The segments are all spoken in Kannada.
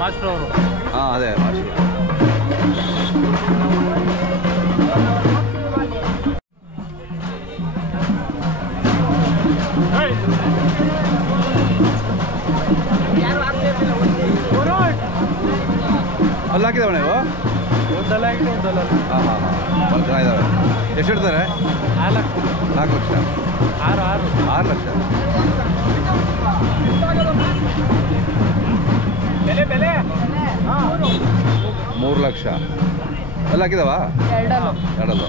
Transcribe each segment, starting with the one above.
ಮಾಸ್ಟರ್ ಅವರು. ಹಾಂ ಅದೇ ಮಾಸ್ಟರ್. ಅಲ್ಲಿ ಹಾಕಿದಾವೆ ನೀವು? ಒಂದಲ್ಲ ಆಗಿದೆ ಒಂದಲ್ಲ. ಹಾಂ ಹಾಂ ಹಾಂ ಭಾಳ ಚೆನ್ನಾಗಿದ್ದಾವೆ. ಎಷ್ಟು ಇಡ್ತಾರೆ? 4 ಲಕ್ಷ. 4 ಲಕ್ಷ. 6 ಲಕ್ಷ. ಬೆಲೆ ಬೆಲೆ 3 ಲಕ್ಷ. ಅಲ್ಲಿ ಹಾಕಿದಾವ? 2.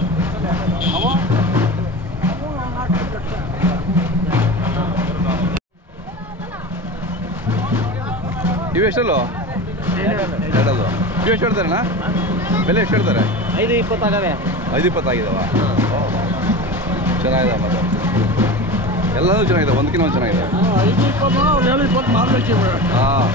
ಇವು ಎಷ್ಟಲ್ಲೋ? 2. ಇವು ಎಷ್ಟು ಹೇಳ್ತಾರಣ್ಣ? ಬೆಲೆ ಎಷ್ಟು ಹೇಳ್ತಾರೆ? 5.20 ಆಗವೆ. 5.20 ಆಗಿದಾವ? ಚೆನ್ನಾಗಿದೆ ಮತ್ತೆ ಎಲ್ಲನೂ ಚೆನ್ನಾಗಿದೆ, ಒಂದಕ್ಕಿಂತ ಒಂದು ಚೆನ್ನಾಗಿದೆ. 5.20 ಮಾರ್ಬೇಕು. ಹಾಂ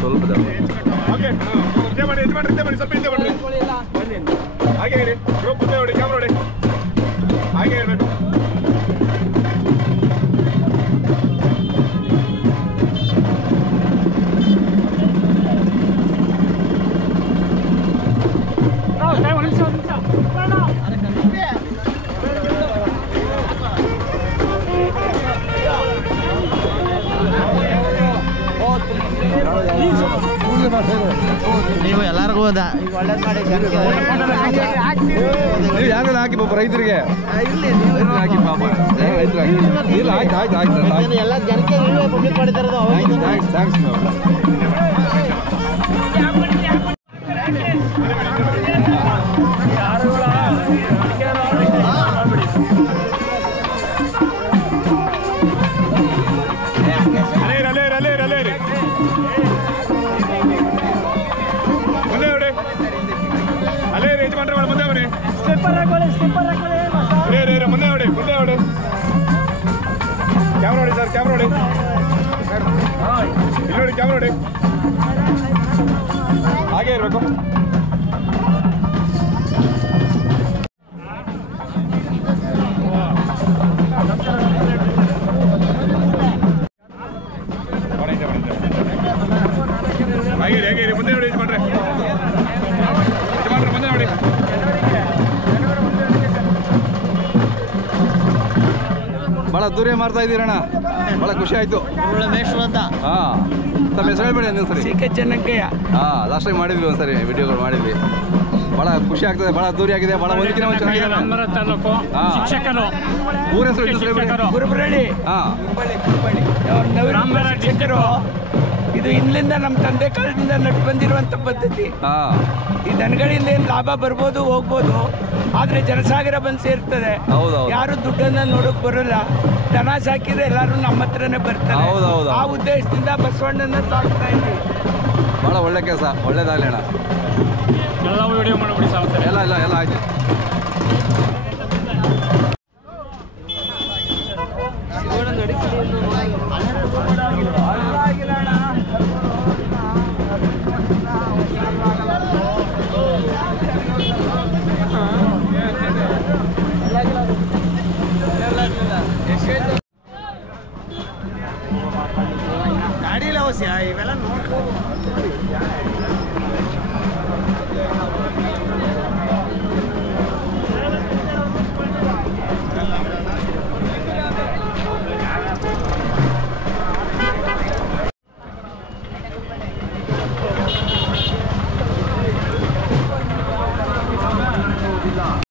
ಸ್ವಲ್ಪ ಓಕೆ ಇದೇ ಮಾಡಿ ಸ್ವಲ್ಪ ಹಿಂದೆ ಮಾಡ್ರಿ. ಹಾಗೆ ಇರಿ ಗ್ರೂಪ್ ಮುಂದೆ ನೋಡಿ, ಕ್ಯಾಮ್ರಾ ನೋಡಿ, ಹಾಗೆ ಇರಬೇಕು. ನೀವು ಎಲ್ಲರಿಗೂ ಒಳ್ಳೇದು ಮಾಡಿ. ನೀವು ಯಾರೆಲ್ಲ ಹಾಕಿ ಪಾಪ ರೈತರಿಗೆ ಹಾಕಿ ಪಾಪ ರೈತರು ಹಾಕಿ. ಇಲ್ಲ ಆಯ್ತು ಆಯ್ತು ಆಯ್ತು ಎಲ್ಲ ಜನಕ್ಕೆ ಪಬ್ಲಿಕ್ ಮಾಡಿದಾರದು. ಥ್ಯಾಂಕ್ಸ್. ಮುಂದೆ ನೋಡಿ ಕ್ಯಾಮ್ರಾ ನೋಡಿ ಸರ್, ಕ್ಯಾಮ್ರಾ ನೋಡಿ, ಇಲ್ಲಿ ನೋಡಿ ಕ್ಯಾಮ್ರಾ ನೋಡಿ, ಹಾಗೆ ಇರಬೇಕು. ಹೇಗೆ ಮುಂದೆ ನೋಡಿ ಯಜಮಾನ್ರೆ, ಮುಂದೆ ನೋಡಿ. ಭಾಳ ದೂರ ಮಾಡ್ತಾ ಇದ್ದೀರಣ್ಣ, ಭಾಳ ಖುಷಿ ಆಯಿತು. ಅಂತ. ಹಾಂ ತಮ್ಮ ಹೆಸರು ಹೇಳ್ಬೇಡಿ ಅಂದಿಲ್ಲ ಸರಿ. ಸಿಕ್ಕ ಚೆನ್ನಕ್ಕಯ್ಯ. ಹಾಂ ಲಾಸ್ಟ್ ಟೈಮ್ ಮಾಡಿದ್ವಿ ಒಂದ್ಸರಿ ವಿಡಿಯೋಗಳು ಮಾಡಿದ್ವಿ. ಭಾಳ ಖುಷಿ ಆಗ್ತದೆ, ಭಾಳ ದೂರ ಆಗಿದೆ, ಭಾಳ ಒಂದಕ್ಕಿಂತ ಒಂದು ಚೆನ್ನಾಗಿದೆ. ತಾಲೂಕು ಶಿಕ್ಷಕರು ಊರ ಹೆಸರು ಗುರುಬರಳ್ಳಿ. ಹಾಂ ಶಿಕ್ಷಕರು. ಇದು ಇಂದ್ಲಿಂದ ನಮ್ಮ ತಂದೆ ಕಾಲದಿಂದ ನಟ್ಟು ಬಂದಿರುವಂಥ ಪದ್ಧತಿ. ಹಾಂ ಈ ದನಗಳಿಂದ ಏನು ಲಾಭ ಬರ್ಬೋದು ಹೋಗ್ಬೋದು, ಆದ್ರೆ ಜನಸಾಗರ ಬಂದು ಸೇರ್ತದೆ. ಯಾರು ದುಡ್ಡನ್ನ ನೋಡಕ್ ಬರೋಲ್ಲ. ದನ ಸಾಕಿದ್ರೆ ಎಲ್ಲಾರು ನಮ್ಮ ಹತ್ರನೇ ಬರ್ತಾರೆ. ಆ ಉದ್ದೇಶದಿಂದ ಬಸವಣ್ಣನ ಸಾಕ್ತಾ ಇದ್ವಿ. ಭಾಳ ಒಳ್ಳೆ ಕೆಲಸ, ಒಳ್ಳೇದಾಗಲಿ ಅಣ್ಣ. ಎಲ್ಲ ವಿಡಿಯೋ ಮಾಡ್ಬಿಡಿ ಸರ್. ಎಲ್ಲ ಆಯ್ತು. ಗಾಡಿಲ್ಲ ಇವೆಲ್ಲ ನೋಡ್ಬೋದು.